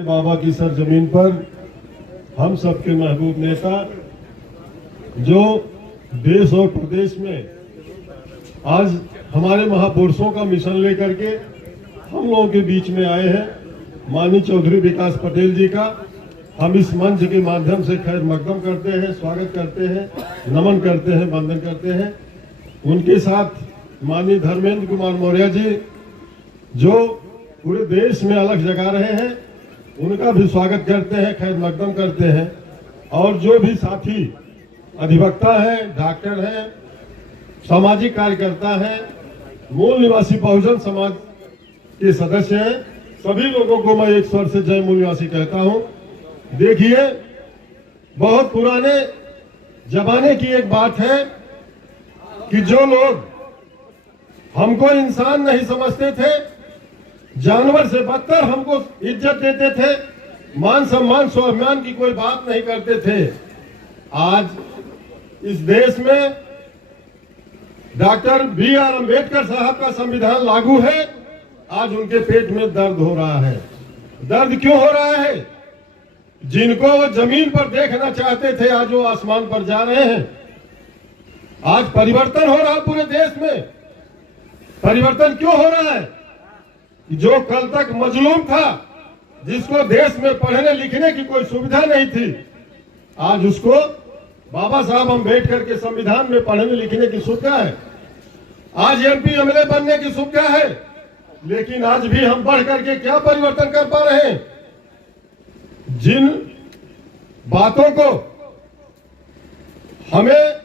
बाबा की सरजमीन पर हम सबके महबूब नेता जो देश और प्रदेश में आज हमारे महापुरुषों का मिशन लेकर के हम लोगों के बीच में आए हैं, माननीय चौधरी विकास पटेल जी का हम इस मंच के माध्यम से खैर मकदम करते हैं, स्वागत करते हैं, नमन करते हैं, वंदन करते हैं। उनके साथ माननीय धर्मेंद्र कुमार मौर्य जी जो पूरे देश में अलग जगा रहे हैं, उनका भी स्वागत करते हैं, खैर मकदम करते हैं। और जो भी साथी अधिवक्ता हैं, डॉक्टर हैं, सामाजिक कार्यकर्ता हैं, मूल निवासी बहुजन समाज के सदस्य हैं, सभी लोगों को मैं एक स्वर से जय मूल निवासी कहता हूं। देखिए, बहुत पुराने जमाने की एक बात है कि जो लोग हमको इंसान नहीं समझते थे, जानवर से बदतर हमको इज्जत देते थे, मान सम्मान स्वाभिमान की कोई बात नहीं करते थे, आज इस देश में डॉक्टर B.R. अम्बेडकर साहब का संविधान लागू है। आज उनके पेट में दर्द हो रहा है। दर्द क्यों हो रहा है? जिनको वो जमीन पर देखना चाहते थे, आज वो आसमान पर जा रहे हैं। आज परिवर्तन हो रहा है पूरे देश में। परिवर्तन क्यों हो रहा है? जो कल तक मजलूम था, जिसको देश में पढ़ने लिखने की कोई सुविधा नहीं थी, आज उसको बाबा साहब अम्बेडकर के संविधान में पढ़ने लिखने की सुविधा है। आज MP MLA बनने की सुविधा है। लेकिन आज भी हम बढ़ करके क्या परिवर्तन कर पा रहे हैं? जिन बातों को हमें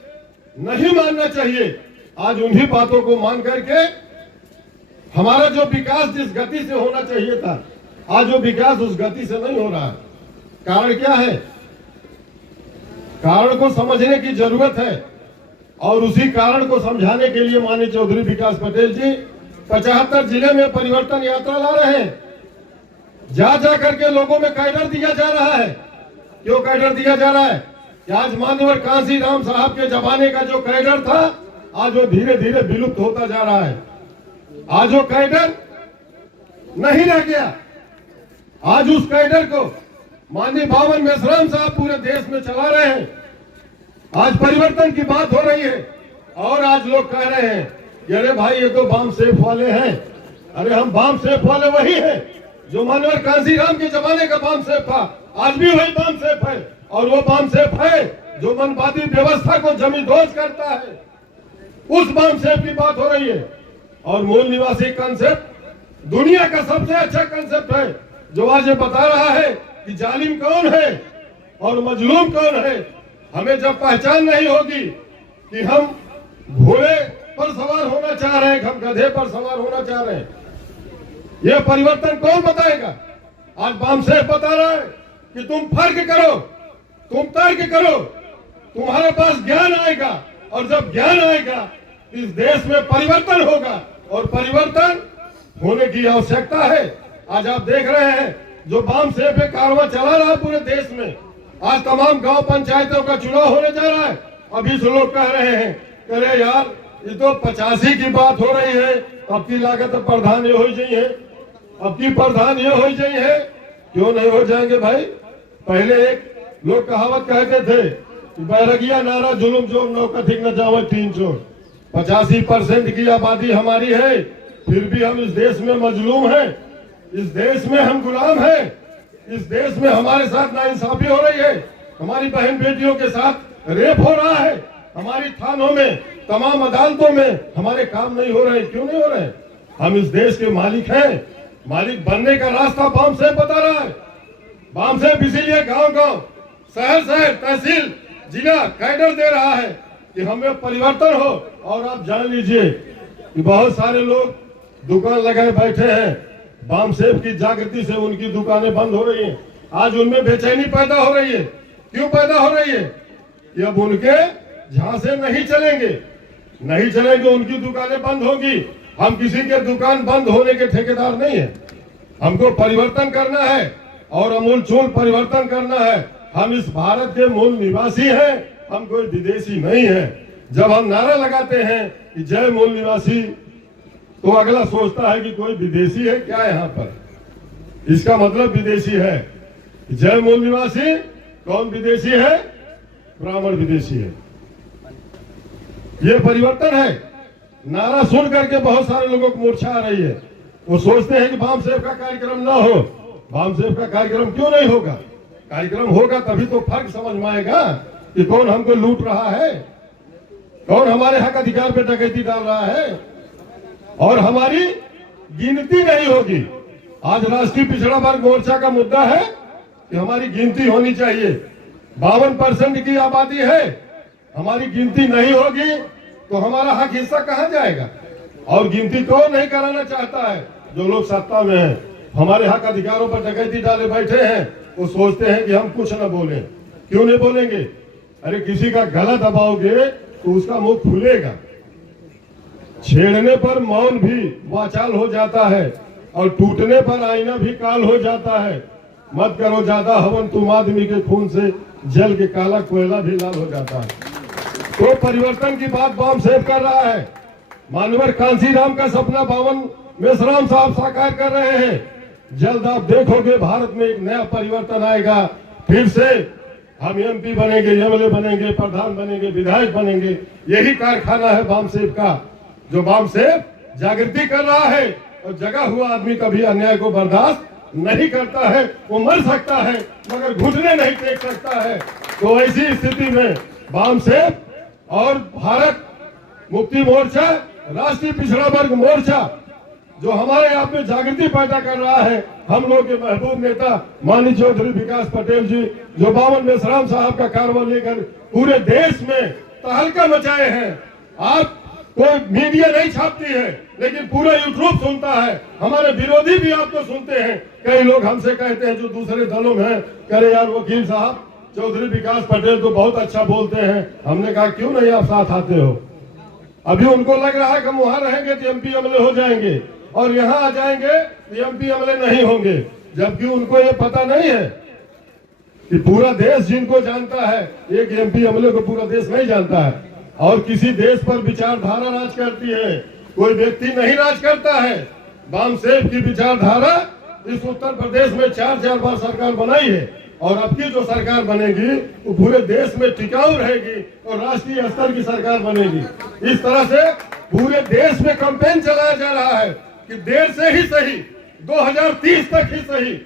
नहीं मानना चाहिए, आज उन्हीं बातों को मान करके हमारा जो विकास जिस गति से होना चाहिए था, आज वो विकास उस गति से नहीं हो रहा है। कारण क्या है? कारण को समझने की जरूरत है और उसी कारण को समझाने के लिए माननीय चौधरी विकास पटेल जी 75 जिले में परिवर्तन यात्रा ला रहे हैं। जा जा करके लोगों में कैडर दिया जा रहा है। क्यों कैडर दिया जा रहा है? कि आज माननीय कांसी राम साहब के जमाने का जो कैडर था, आज वो धीरे धीरे विलुप्त होता जा रहा है। आज वो कैडर नहीं रह गया। आज उस कैडर को माननीय बावन मेश्राम साहब पूरे देश में चला रहे हैं। आज परिवर्तन की बात हो रही है और आज लोग कह रहे हैं कि अरे भाई ये तो बाम सेफ वाले हैं। अरे हम बाम सेफ वाले वही हैं जो माननीय कांसी राम के जमाने का बाम सेफ था, आज भी वही बाम सेफ है। और वो बाम सेफ है जो मनपाती व्यवस्था को जमींदोज करता है, उस बाम सेफ की बात हो रही है। और मूल निवासी कंसेप्ट दुनिया का सबसे अच्छा कंसेप्ट है, जो आज ये बता रहा है कि जालिम कौन है और मजलूम कौन है। हमें जब पहचान नहीं होगी कि हम घोड़े पर सवार होना चाह रहे हैं, हम गधे पर सवार होना चाह रहे हैं, यह परिवर्तन कौन बताएगा? आज बाम सेफ बता रहा है कि तुम फर्क करो, तुम तर्क करो, तुम्हारे पास ज्ञान आएगा और जब ज्ञान आएगा इस देश में परिवर्तन होगा और परिवर्तन होने की आवश्यकता है। आज आप देख रहे हैं जो बाम सेफ कारवां चला रहा है पूरे देश में। आज तमाम गांव पंचायतों का चुनाव होने जा रहा है। अभी से लोग कह रहे हैं, अरे यार ये तो 85 की बात हो रही है, अब की लागत प्रधान ये हो जाइए, अब की प्रधान ये हो जाइए। क्यों नहीं हो जाएंगे भाई? पहले एक लोग कहावत कहते थे कि बैरगिया नारा जुलुम जोर नौका ठीक न जावे 300। 85% की आबादी हमारी है, फिर भी हम इस देश में मजलूम हैं, इस देश में हम गुलाम हैं, इस देश में हमारे साथ नाइंसाफी हो रही है, हमारी बहन बेटियों के साथ रेप हो रहा है, हमारी थानों में तमाम अदालतों में हमारे काम नहीं हो रहे। क्यों नहीं हो रहे? हम इस देश के मालिक हैं। मालिक बनने का रास्ता बाम सेफ बता रहा है। बाम सेफ इसीलिए गांव गांव, शहर शहर, तहसील, जिला कैडर दे रहा है कि हमें परिवर्तन हो। और आप जान लीजिए कि बहुत सारे लोग दुकान लगाए बैठे हैं, बाम सेफ की जागृति से उनकी दुकानें बंद हो रही हैं। आज उनमें बेचैनी पैदा हो रही है। क्यों पैदा हो रही है? कि अब उनके झांसे नहीं चलेंगे, नहीं चलेंगे, उनकी दुकानें बंद होगी। हम किसी के दुकान बंद होने के ठेकेदार नहीं है। हमको परिवर्तन करना है और अमूलचूल परिवर्तन करना है। हम इस भारत के मूल निवासी हैं, हम कोई विदेशी नहीं है। जब हम नारा लगाते हैं कि जय मूल निवासी, तो अगला सोचता है कि कोई विदेशी है क्या यहाँ पर। इसका मतलब विदेशी है। जय मूल निवासी कौन विदेशी है? ब्राह्मण विदेशी है। ये परिवर्तन है। नारा सुन करके बहुत सारे लोगों को मूर्छा आ रही है। वो सोचते हैं कि वामसेव का कार्यक्रम ना हो। वामसेव का कार्यक्रम क्यों नहीं होगा? कार्यक्रम होगा तभी तो फर्क समझ में आएगा कि कौन हमको लूट रहा है, कौन हमारे हक अधिकार पे डकैती डाल रहा है। और हमारी गिनती नहीं होगी। आज राष्ट्रीय पिछड़ा वर्ग मोर्चा का मुद्दा है कि हमारी गिनती होनी चाहिए। 52% की आबादी है, हमारी गिनती नहीं होगी तो हमारा हक हिस्सा कहां जाएगा? और गिनती कौन नहीं कराना चाहता है? जो लोग सत्ता में हैं, हमारे हक अधिकारों पर डकैती डाले बैठे हैं। वो सोचते हैं कि हम कुछ न बोलें। क्यों नहीं बोलेंगे? अरे किसी का गला दबाओगे तो उसका मुंह खुलेगा। छेड़ने पर मौन भी वाचाल हो जाता है और टूटने पर आईना भी काल हो जाता है। मत करो ज्यादा हवन, तुम आदमी के खून से जल के काला कोयला भी लाल हो जाता है। तो परिवर्तन की बात वामसेव कर रहा है। मानवर कांसीराम का सपना बावन मेश्राम साहब साकार कर रहे हैं। जल्द आप देखोगे भारत में एक नया परिवर्तन आएगा। फिर से हम एमपी बनेंगे, एमएलए बनेंगे, प्रधान बनेंगे, विधायक बनेंगे। यही कारखाना है वामसेव का। जो वामसेव जागृति कर रहा है और जगा हुआ आदमी कभी अन्याय को बर्दाश्त नहीं करता है। वो मर सकता है मगर घुटने नहीं टेक सकता है। तो ऐसी स्थिति में वामसेव और भारत मुक्ति मोर्चा, राष्ट्रीय पिछड़ा वर्ग मोर्चा जो हमारे आप में जागृति पैदा कर रहा है, हम लोग के महबूब नेता माननीय चौधरी विकास पटेल जी जो बावन मेश्राम साहब का कारवा लेकर पूरे देश में तहलका मचाए हैं। आप कोई मीडिया नहीं छापती है लेकिन पूरा यूट्यूब सुनता है। हमारे विरोधी भी आपको सुनते हैं। कई लोग हमसे कहते हैं जो दूसरे दलों में हैं, करे यार वकील साहब चौधरी विकास पटेल तो बहुत अच्छा बोलते हैं। हमने कहा क्यों नहीं आप साथ आते हो? अभी उनको लग रहा है कि हम वहां रहेंगे तो एमपी एमएलए हो जाएंगे और यहाँ आ जाएंगे तो एमपी एमएलए नहीं होंगे। जबकि उनको ये पता नहीं है कि पूरा देश जिनको जानता है, एक एमपी एमएलए को पूरा देश नहीं जानता है। और किसी देश पर विचारधारा राज करती है, कोई व्यक्ति नहीं राज करता है। वामसेव की विचारधारा इस उत्तर प्रदेश में 4 बार सरकार बनाई है और अब की जो सरकार बनेगी वो पूरे देश में टिकाऊ रहेगी और राष्ट्रीय स्तर की सरकार बनेगी। इस तरह से पूरे देश में कैंपेन चलाया जा रहा है कि देर से ही सही 2030 तक ही सही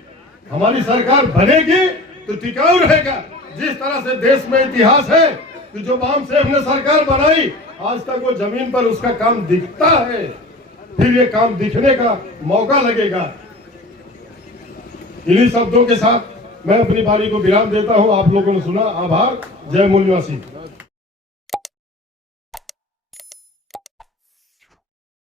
हमारी सरकार बनेगी तो टिकाऊ रहेगा। जिस तरह से देश में इतिहास है कि जो वामसेव ने सरकार बनाई आज तक वो जमीन पर उसका काम दिखता है, फिर ये काम दिखने का मौका लगेगा। इन्हीं शब्दों के साथ मैं अपनी बारी को विराम देता हूं। आप लोगों ने सुना, आभार। जय मूल निवासी।